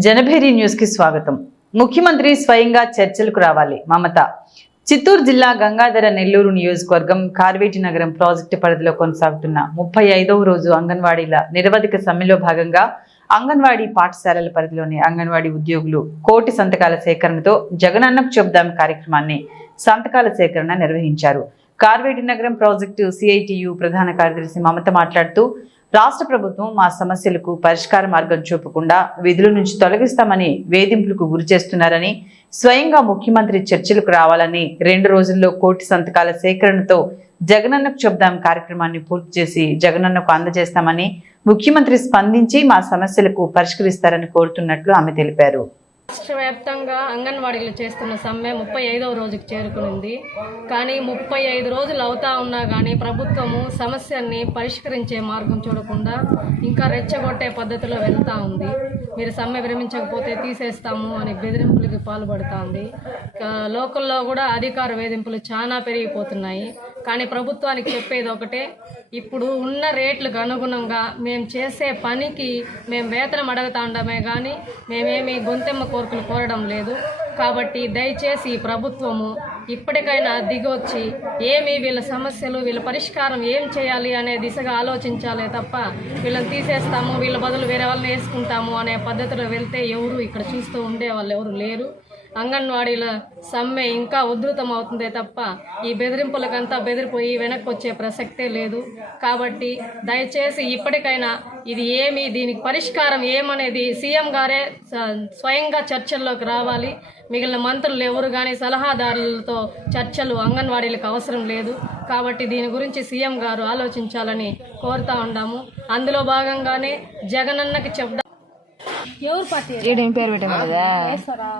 జనభేరి న్యూస్కి స్వాగతం. ముఖ్యమంత్రి స్వయంగా చర్చలకు రావాలి. మమత. చిత్తూరు జిల్లా గంగాధర నెల్లూరు నియోజకవర్గం కార్వేటి నగరం ప్రాజెక్టు పరిధిలో కొనసాగుతున్న ముప్పై ఐదవ రోజు అంగన్వాడీల నిరవధిక సమ్మెలో భాగంగా అంగన్వాడీ పాఠశాలల పరిధిలోని అంగన్వాడీ ఉద్యోగులు కోటి సంతకాల సేకరణతో జగనన్నకు చెబుదాం కార్యక్రమాన్ని సంతకాల సేకరణ నిర్వహించారు. కార్వేటి నగరం ప్రాజెక్టు సిఐటియు ప్రధాన కార్యదర్శి మమత మాట్లాడుతూ రాష్ట్ర ప్రభుత్వం మా సమస్యలకు పరిష్కార మార్గం చూపకుండా విధుల నుంచి తొలగిస్తామని వేధింపులకు గురి చేస్తున్నారని స్వయంగా ముఖ్యమంత్రి చర్చలకు రావాలని రెండు రోజుల్లో కోటి సంతకాల సేకరణతో జగనన్నకు చెబుదాం కార్యక్రమాన్ని పూర్తి చేసి జగనన్నకు అందజేస్తామని ముఖ్యమంత్రి స్పందించి మా సమస్యలకు పరిష్కరిస్తారని కోరుతున్నట్లు ఆమె తెలిపారు. రాష్ట్ర వ్యాప్తంగా అంగన్వాడీలు చేస్తున్న సమ్మె ముప్పై ఐదవ రోజుకి చేరుకునింది. కానీ ముప్పై ఐదు రోజులు అవుతా ఉన్నా కానీ ప్రభుత్వము సమస్యల్ని పరిష్కరించే మార్గం చూడకుండా ఇంకా రెచ్చగొట్టే పద్ధతిలో వెళ్తూ ఉంది. మీరు సమ్మె విరమించకపోతే తీసేస్తాము అని బెదిరింపులకి పాల్పడుతుంది. లోకల్లో కూడా అధికార వేధింపులు చాలా పెరిగిపోతున్నాయి. కానీ ప్రభుత్వానికి చెప్పేది ఒకటే ఇప్పుడు ఉన్న రేట్లకు అనుగుణంగా మేము చేసే పనికి మేము వేతనం అడగతాండమే కానీ మేమేమి గొంతెమ్మ కోరికలు కోరడం లేదు. కాబట్టి దయచేసి ప్రభుత్వము ఇప్పటికైనా దిగొచ్చి ఏమి వీళ్ళ సమస్యలు వీళ్ళ పరిష్కారం ఏం చేయాలి అనే దిశగా ఆలోచించాలే తప్ప వీళ్ళని తీసేస్తాము వీళ్ళ బదులు వేరే వాళ్ళని వేసుకుంటాము అనే పద్ధతిలో వెళ్తే ఎవరు ఇక్కడ చూస్తూ ఉండే వాళ్ళు ఎవరు లేరు. అంగన్వాడీల సమ్మె ఇంకా ఉధృతం అవుతుందే తప్ప ఈ బెదిరింపులకంతా బెదిరిపోయి వెనక్కి వచ్చే ప్రసక్తే లేదు. కాబట్టి దయచేసి ఇప్పటికైనా ఇది ఏమి దీనికి పరిష్కారం ఏమనేది సీఎం గారే స- స్వయంగా చర్చల్లోకి రావాలి. మిగిలిన మంత్రులు ఎవరు కానీ సలహాదారులతో చర్చలు అంగన్వాడీలకు అవసరం లేదు. కాబట్టి దీని గురించి సీఎం గారు ఆలోచించాలని కోరుతా ఉన్నాము అందులో భాగంగానే జగనన్నకి చెప్దా ఎవరు పార్టీ ఏడేం పేరు పెట్టాము కదా వేస్తారా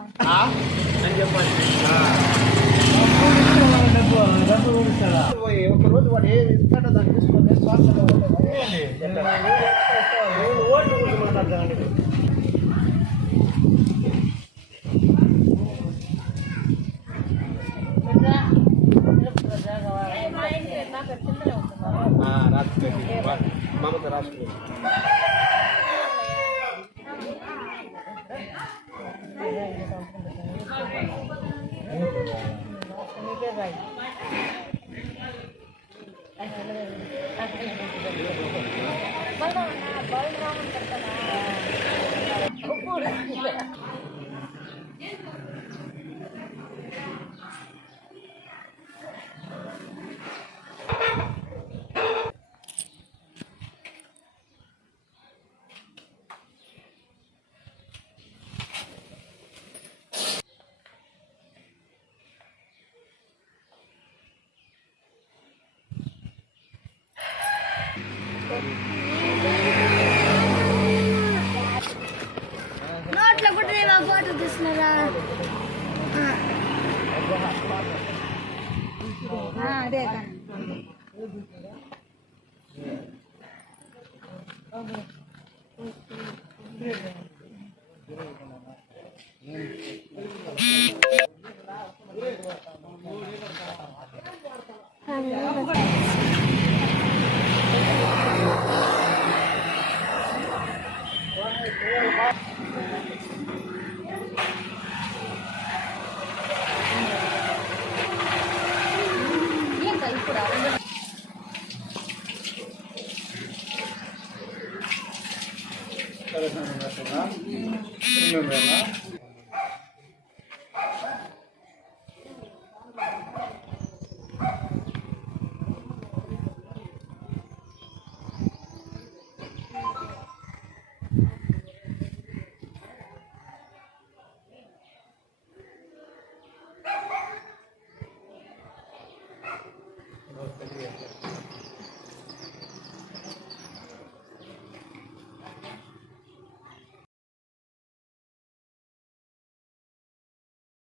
మమత రాష్ట్ర ಬಲ್ರಾಮ ಬಲ್ರಾಮ ಅಂತ అదే సరే